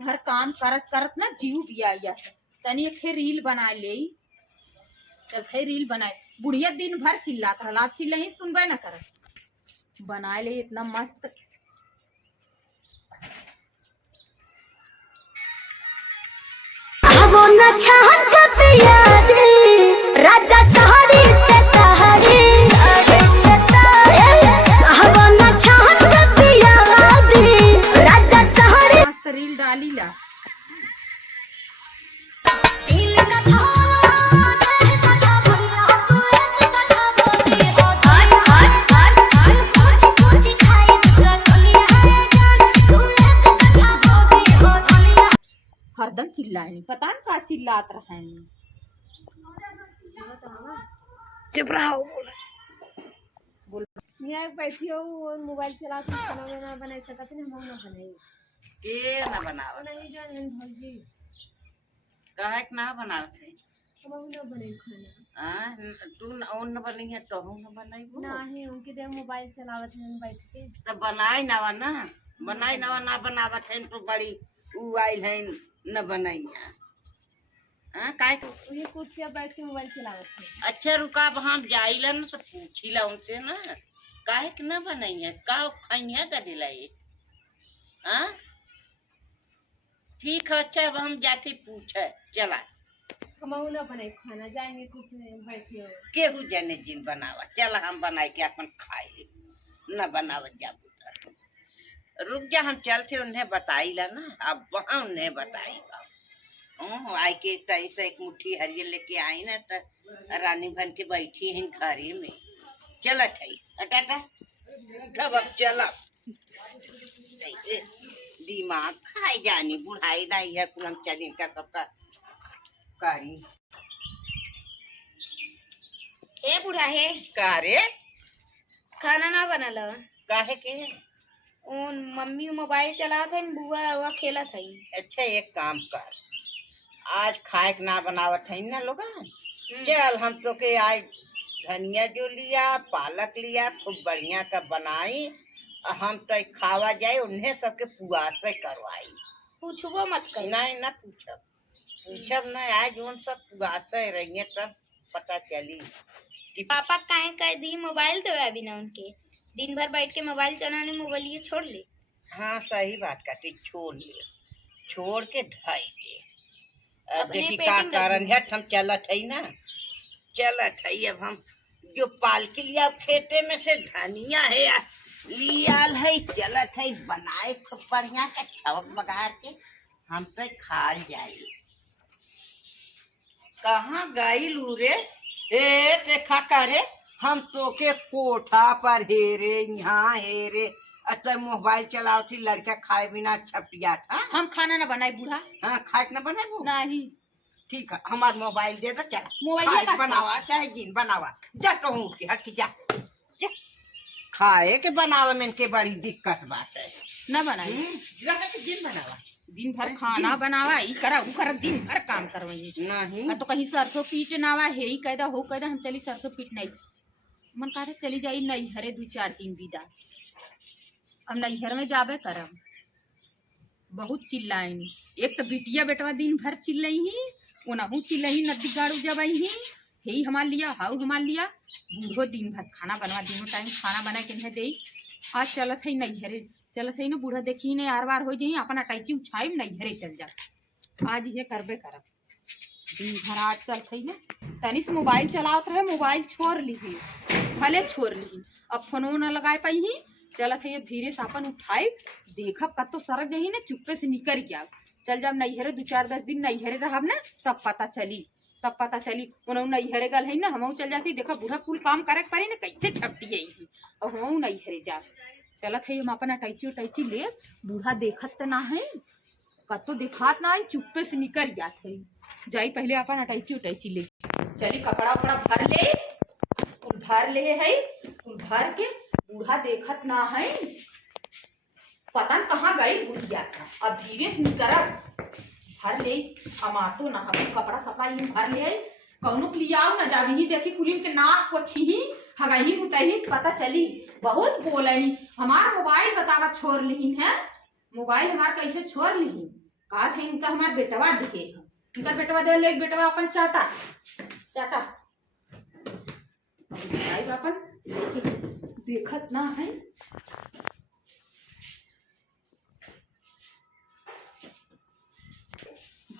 भर काम करत करत ना जीव बिया तनी एक रील बना ले। चल थे रील बनाए। बुढ़िया दिन भर चिल्लात रहला, आप चिल्ला ही सुनबे न कर। बना ले इतना मस्त। वो न चाहत कब याद राजा सहारी से तहरी वो न चाहत कब याद राजा सहारी। मस्त रील डाली ला। हरदम चिल्लानी, पता न का चिल्लात रहनी। चुप रहो। बोल यहाँ बैठी हो मोबाइल चला के खाना ना बना सकते हम ना बनाई के ना बनावत नहीं जान भौजी कहे के ना बनावत है हम ना बनाई खाना। हां तू न बनी है तो हम न बनाई नहीं उनके दे मोबाइल चलावत हैं बैठ के तो बनाई ना ना बनावत है तो बड़ी उ आइल है न बनाई हां काहे ये कुर्सी पे बैठ के मोबाइल चलावत है। अच्छा रुका अब हम जाइलन तो पूछीला उनसे ना काहे के ना बनाई है का खाइया का दिलाई हां ठीक है। अच्छा अब हम जाते पूछे चला हम ना बनाई खाना जाएंगे कुछ बैठे हो केहू जाने जिन बनावा चल हम बनाए के अपन खाए न बनावत जाबू रुक जा हम चलते उन्हें बताईला ना अब वहाँ उन्हें बताई आई के तई से एक मुट्ठी हरियर लेके आई ना तो रानी बन के बैठी है घरे में चलत है हटा तब अब चल दिमाग खाई जानी बुढ़ाई नहीं है कुल हम चलिन का सबका कारी ए बुढ़ा है कारे खाना ना बनल काहे के उन मम्मी मोबाइल चलात है बुआ हुआ खेलत है। अच्छा एक काम कर आज खाए के ना बनावत है ना लोग चल हम तो के आज धनिया जो लिया पालक लिया खूब बढ़िया का बनाई हम तो खावा जाए उन्हें सबके पुआ से करवाई पूछबो मत कर नहीं ना पूछब ना आज उन सब पुआ से रही तब पता चली कि पापा काहे कह दी मोबाइल तो अभी ना उनके दिन भर बैठ के मोबाइल चलाने मोबाइल ये छोड़ ले। हाँ सही बात कहती छोड़ के ढाई दे अब देखी का कारण है हम चलत है ना चलत है अब हम जो पाल के लिया खेते में से धनिया है लियाल है चलत है बनाए खूब बढ़िया का छवक बगार के हम तो खा जाए कहाँ गई लू रे ए देखा करे हम तो के कोठा पर हेरे यहाँ हेरे अच्छा मोबाइल चलाओ थी लड़का खाए बिना छपिया था हम खाना ना बनाए बूढ़ा। हाँ खाए ना बनाए नहीं ठीक है हमारा मोबाइल दे दो चला मोबाइल बनावा चाहे जिन बनावा जा तो हूँ की हट जा खाए के बनावा में इनके बड़ी दिक्कत बात है ना बनाई जिन बनावा दिन भर खाना बनावा ई करा उ करा दिन भर काम करवाई नहीं तो कहीं सरसों पीट नावा है ही कहदा हो कहदा हम चली सरसों पीट नहीं मन करे चली जाई नैहरे 2-4 दिन विदा। अब नैहर में जाबे करम बहुत चिल्लाई एक तो बिटिया बेटवा दिन भर चिल्लई ही ओनाहू चिल्लई नदी गाड़ू जबई ही हे हमार लिया हाउ हमार लिया बूढ़ो दिन भर खाना बनवा दिनों टाइम खाना बना के नहीं दे। आज चलत है नैहरे चलत है ना बूढ़ा देखी ने आर बार हो जाई अपना टैची उछाई नैहरे चल जा आज ये करबे करब दिन भर आज चल है ना तनिस मोबाइल चलावत रहे मोबाइल छोड़ ली भले छोड़ ली अब फोनो न लगाए पाई ही चलत है ये धीरे से अपन उठाई देखब कब तो सरक जही ना चुप्पे से निकल गया चल जब नैहरे 2-4-10 दिन नैहरे रहब ना तब पता चली उन्होंने नैहरे गल है ना हम चल जाती देखा बूढ़ा कुल काम करे पारी ना कैसे छपटी आई और हम नैहरे जा चलत है हम अपना टैची ले बूढ़ा देखत तो ना है कत तो दिखात ना है चुप्पे से निकल जात है जाई पहले अपन टैची ले चली कपड़ा उपड़ा भर ले है भर के बूढ़ा देखत ना है पता न कहाँ गई बुढ़िया अब धीरे से निकर भर ले तो ना कपड़ा सपड़ा भर ले कौनो के लिए आओ ना जाबी ही देखी कुलीन के नाक को छीही हगाही मुतही पता चली बहुत बोलनी हमारा मोबाइल बतावा छोड़ लीन है मोबाइल हमार कैसे छोड़ लीन का छे इनका हमार बेटवा दिखे इनका बेटवा दे ले बेटवा अपन चाटा चाटा आई अपन लेके देखत ना है।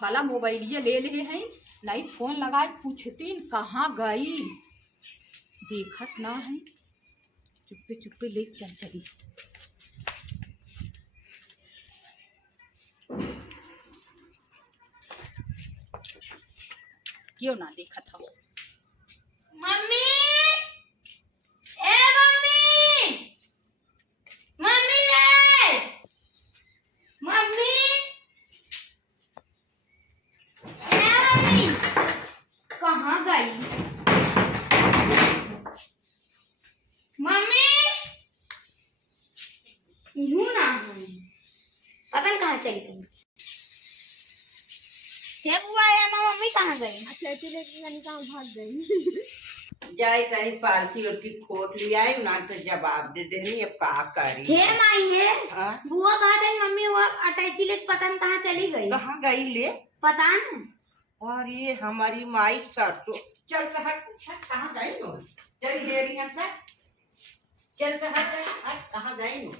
भला मोबाइल ले ले हैं नहीं फोन लगाए पूछतीन कहाँ गई देखत ना है चुप्पे चुप्पे ले चल चली। क्यों ना देखत हो मम्मी ए मम्मी मम्मी रे मम्मी ए मम्मी कहाँ गई मम्मी यूं ना पता नहीं कहाँ चली गई। हे बुआ या मम्मी कहाँ गई? अच्छा लेकिन कहाँ भाग गई। जाए कहीं पालती और की खोट लिया है ना तो जवाब दे देनी अब का करी। हे माई हे हाँ? बुआ कहा था मम्मी वो अटैची लेके पता नहीं कहाँ चली गई। कहाँ गई ले पता नहीं। और ये हमारी माई सरसों चल कहाँ गई नो चल देरी है चल कहाँ गई नो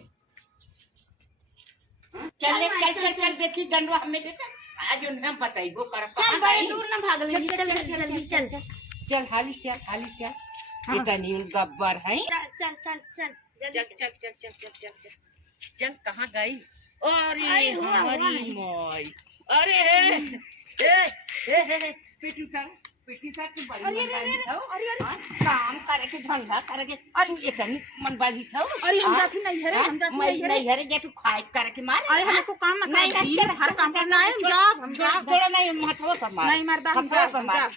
चल देखी गंडवा हमें देता आज उन्हें बताइबो कर चल बड़ी दूर ना भाग ले चल चल जल्दी चल चल हाली चल ये कनील गब्बर है चल चल चल चल कहाँ गई। अरे आई हुआ, हमारी माई अरे ए पिटी सा तू बड़ी मनबाजी थाओ काम करे के धंधा करे के अरे एकनी मनबाजी थाओ अरे हम जाते नहीं है हम जाते नहीं हरे जे तू खाए करे के मार अरे हमको काम ना नहीं हर काम करना है हम जाब थोड़ा नहीं माथवा पर मार नहीं मरदा हम थप्पड़ पर जाब मार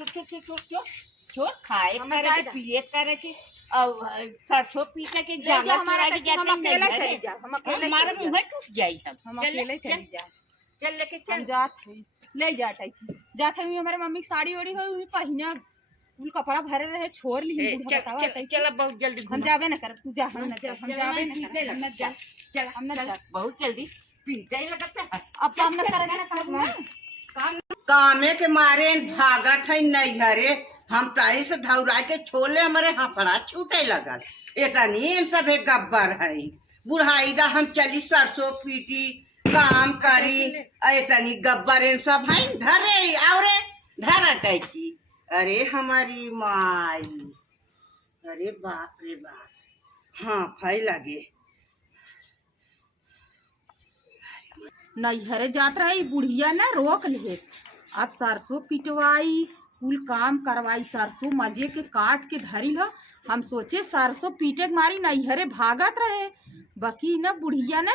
छोड़ खाए हम करे के जा- पिए करे के और सरसों पीटे के ले जा जाना हमारा चुरा के हम जाते अकेले नहीं चले हरे जा हम अकेले हमारा चले मुंह टूट जाई हम चल अकेले चल चले जा चल लेके हम चल जात है ले जाते जाते हुई हमारे मम्मी की साड़ी ओड़ी हुई पहिना फूल कपड़ा भरे रहे छोड़ ली बूढ़ा बतावा चल बहुत जल्दी हम जावे ना कर तू जा हम ना जा हम जावे ना कर हम ना जा चल हम ना जा बहुत जल्दी पीटे ही लगता है अब काम ना करेगा ना कर ना कामे के मारे भागत है नहीं हरे हम तारी से धौरा के छोले हमारे हफड़ा छूटे लगल एटा नीन सब है गब्बर है बुढ़ाई दा हम चली सरसों पीटी काम करी एटा नी गब्बर इन सब है धरे आवरे धरा टैची अरे हमारी माई अरे बाप रे बाप हाँ फाई लगे नैहरे जात रही बुढ़िया ना रोक ले अब सरसों पिटवाई कुल काम करवाई सरसों मजे के काट के धरी ल हम सोचे सरसों पीटे के मारी नैहरे भागत रहे बाकी न बुढ़िया ना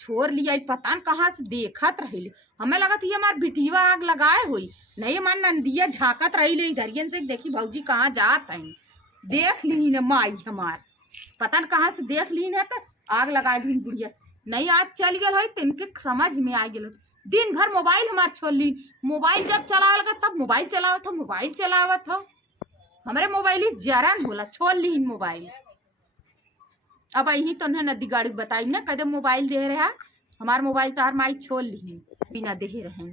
छोड़ लिया पता न कहाँ से देखत रही हमें लगत ये हमार बिटिया आग लगाए हुई नहीं हमार नंदिया झाकत रही ले इधरियन से देखी भौजी कहाँ जात है देख ली न माई हमार पता न कहाँ से देख ली न तो आग लगा ली बुढ़िया नहीं आज चल गए है तिनके समझ में आ गए दिन भर मोबाइल हमार छोड़ ली मोबाइल जब चलावे लगा तब मोबाइल चलावत हो हमारे मोबाइल जरन होला छोड़ ली मोबाइल अब यही तो नदी गाड़ी बताई ना कदम मोबाइल दे रहा हमार मोबाइल तार माई छोड़ ली बिना दे रहे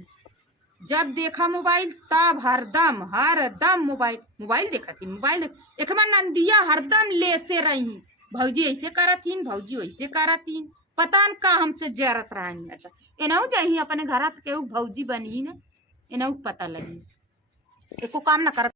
जब देखा मोबाइल तब हरदम मोबाइल देखा थी मोबाइल एक नंदिया हरदम ले से रही भौजी ऐसे करतीन भौजी वैसे करतीन पता न का हमसे जरत रहा एनहु जाही अपने घर के भौजी बनी न एनहु पता लगी एको काम न कर